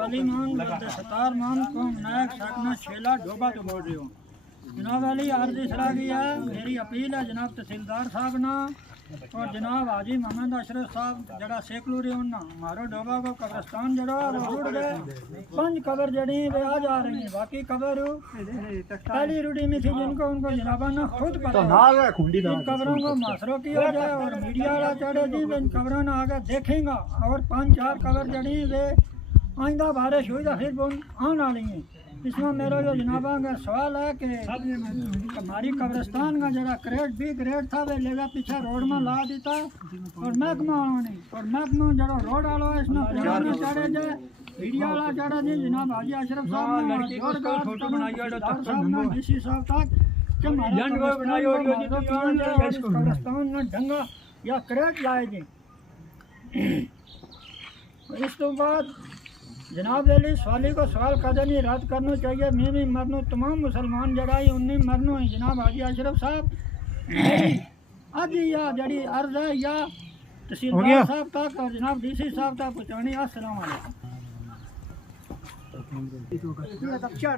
वाली मान सतार मान को नायक शाकना छेला डोबा तो बोल रही हूँ जनाब वाली अर्ज इसरा की है मेरी अपील है जनाब तहसीलदार साहब ना और जनाब हाजी मोहम्मद अशरफ साहब जरा सेकलूरी उन्ना मारो डोबा को कब्रस्तान जड़ा रुड़ गए 5 कबर जड़ी वे आ जा रही हैं बाकी कबर पहली रुड़ी में थी जिनको उनको जनाबा ना खुद पता इन कब्रों को मासरो किया जाए और मीडिया वाला चढ़े जी इन कब्रों ने आगे देखेगा और 5-4 कबर जड़ी वे आइंदा बारिश हुई तो फिर आने वाली हैं इसमें मेरा जो जनाबा का सवाल है कि हमारी कब्रिस्तान का जरा क्रेड भी ग्रेड था वे लेगा पीछे रोड में ला देता और महकमा नहीं और महकमा जरा रोड वाला इसमें पुराना चढ़े जाए मीडिया वाला चढ़ा जी जनाब हाजी अशरफ साहब डीसी साहब तक कब्रिस्तान में ढंगा या क्रेड लाए जी इस तो बाद जनाब अली सवाली को सवाल कदे नहीं रद्द करना चाहिए मैं भी मरनू तमाम मुसलमान जड़ाई उन्नी मरनू है जनाब हाजी अशरफ साहब आज या जड़ी अर्ज है या तहसीलदार साहब तक और जनाब डीसी साहब तक पहुँचानी। अस्सलाम वालेकुम।